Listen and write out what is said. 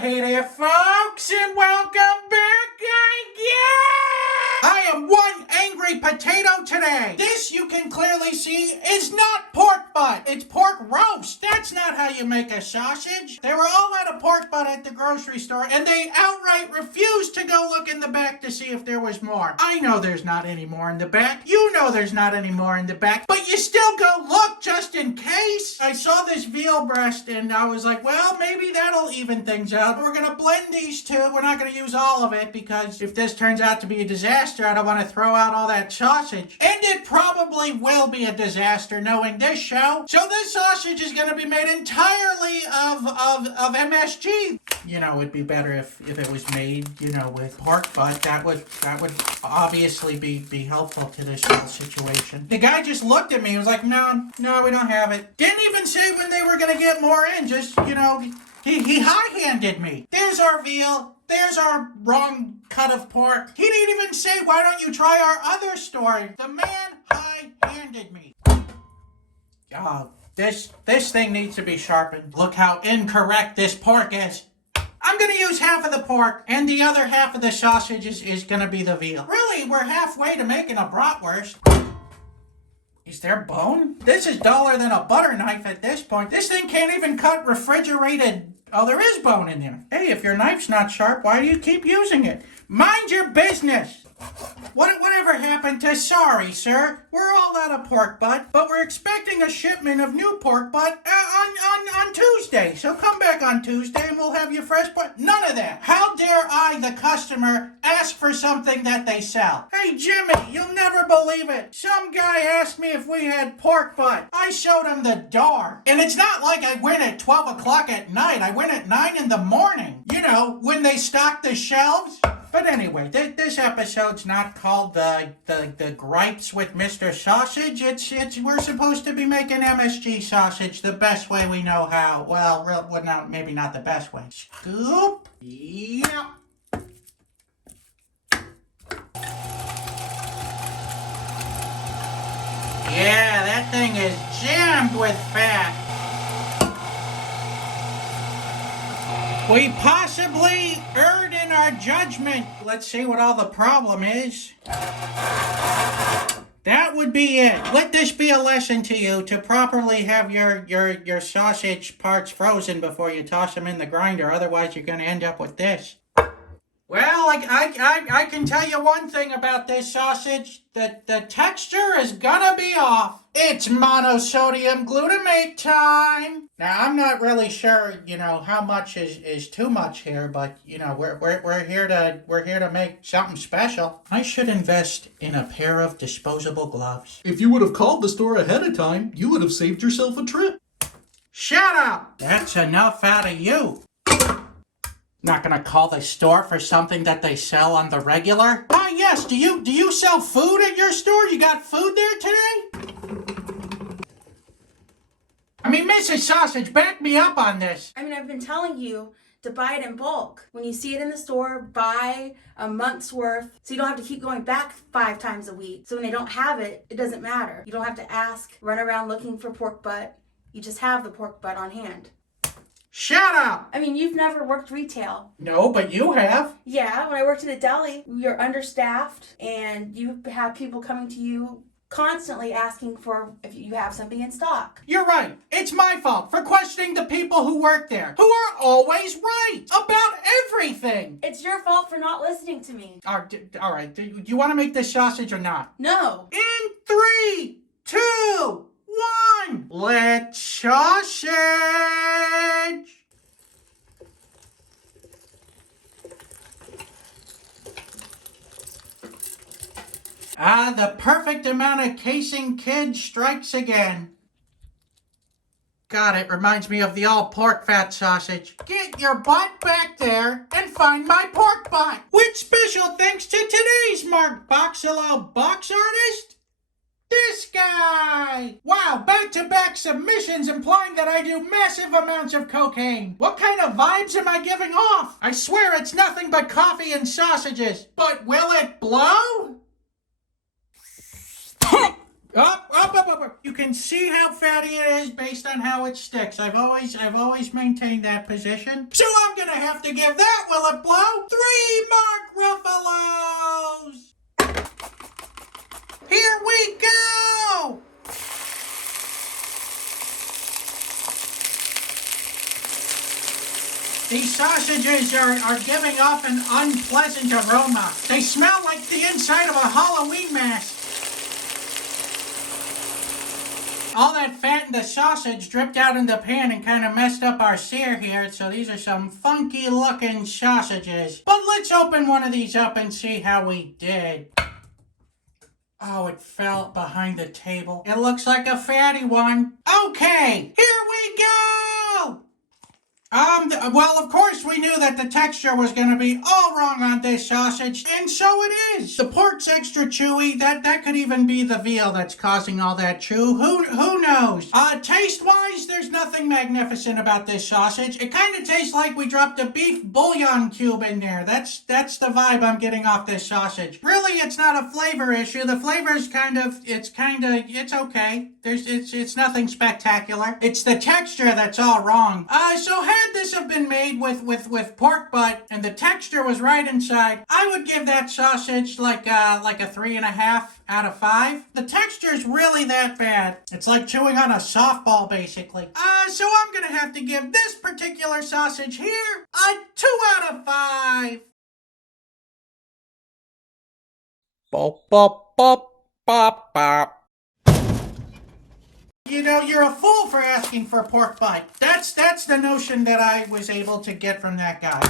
Hey there, folks, and welcome back again! I am one angry potato today. This, you can clearly see, is not pork butt. It's pork roast. That's not how you make a sausage. They were all out of pork butt at the grocery store, and they outright refused to go look in the back to see if there was more. I know there's not any more in the back. You know there's not any more in the back, but you still go look just in case. I saw this veal breast, and I was like, well, maybe that'll even things out. We're gonna blend these two. We're not gonna use all of it, because if this turns out to be a disaster, I don't want to throw out all that sausage. And it probably will be a disaster knowing this show. So this sausage is going to be made entirely of MSG. You know, it'd be better if it was made, you know, with pork butt. That would obviously be helpful to this whole situation. The guy just looked at me and was like, no, we don't have it. Didn't even say when they were going to get more in. Just, you know, he high-handed me. There's our veal. There's our wrong cut of pork. He didn't even say, why don't you try our other store? The man high-handed me. Oh, this thing needs to be sharpened. Look how incorrect this pork is. I'm going to use half of the pork, and the other half of the sausage is going to be the veal. Really, we're halfway to making a bratwurst. Is there bone? This is duller than a butter knife at this point. This thing can't even cut refrigerated. Oh, there is bone in there. Hey, if your knife's not sharp, why do you keep using it? Mind your business. Whatever happened to sorry, sir? We're all out of pork butt, but we're expecting a shipment of new pork butt on Tuesday. So come back on Tuesday and we'll have you fresh butt. None of that. How dare I, the customer, ask for something that they sell? Hey, Jimmy, you'll never believe it. Some guy asked me if we had pork butt. I showed him the door. And it's not like I went at 12 o'clock at night. I went at 9 in the morning. You know, when they stock the shelves. But anyway, this episode's not called the Gripes with Mr. Sausage. It's we're supposed to be making MSG sausage the best way we know how. Well, maybe not the best way. Scoop. Yep. Yeah, that thing is jammed with fat. We possibly erred in our judgment. Let's see what all the problem is. That would be it. Let this be a lesson to you to properly have your sausage parts frozen before you toss them in the grinder. Otherwise, you're going to end up with this. Well, I can tell you one thing about this sausage. The texture is gonna be off. It's monosodium glutamate time. Now, I'm not really sure, you know, how much is too much here, but, you know, we're here to make something special. I should invest in a pair of disposable gloves. If you would have called the store ahead of time, you would have saved yourself a trip. Shut up! That's enough out of you. Not gonna call the store for something that they sell on the regular? Ah, yes. Do you sell food at your store? You got food there today? I mean, Mrs. Sausage, back me up on this. I mean, I've been telling you to buy it in bulk. When you see it in the store, buy a month's worth so you don't have to keep going back 5 times a week. So when they don't have it, it doesn't matter. You don't have to ask, run around looking for pork butt. You just have the pork butt on hand. Shut up! I mean, you've never worked retail. No, but you have. Yeah, when I worked at a deli, you're understaffed and you have people coming to you constantly asking for if you have something in stock. You're right. It's my fault for questioning the people who work there, who are always right about everything. It's your fault for not listening to me. All right. Do you want to make this sausage or not? No. In 3, 2, 1. Let's sausage. Ah, the perfect amount of casing kid strikes again. God, it reminds me of the all-pork fat sausage. Get your butt back there and find my pork butt. With special thanks to today's Mark Boxello box artist, this guy. Wow, back-to-back submissions implying that I do massive amounts of cocaine. What kind of vibes am I giving off? I swear it's nothing but coffee and sausages. But will it blow? Up. You can see how fatty it is based on how it sticks. I've always maintained that position. So I'm gonna have to give that, will it blow, 3 Mark Ruffalos. Here we go. These sausages are giving off an unpleasant aroma. They smell like the inside of a Halloween mask. All that fat in the sausage dripped out in the pan and kind of messed up our sear here, so these are some funky looking sausages. But let's open one of these up and see how we did. Oh, it fell behind the table. It looks like a fatty one. Okay, here we go! Well, of course we knew that the texture was going to be all wrong on this sausage, and so it is. The pork's extra chewy. That could even be the veal that's causing all that chew. Who knows? Taste-wise, there's nothing magnificent about this sausage. It kind of tastes like we dropped a beef bouillon cube in there. That's the vibe I'm getting off this sausage. Really, it's not a flavor issue. The flavor's it's okay. It's nothing spectacular. It's the texture that's all wrong. So had this have been made with pork butt and the texture was right inside, I would give that sausage like a 3.5 out of 5. The texture's really that bad. It's like chewing on a softball, basically. So I'm gonna have to give this particular sausage here a 2 out of 5. Bop, bop, bop, bop, bop. You know, you're a fool for asking for pork butt. That's the notion that I was able to get from that guy.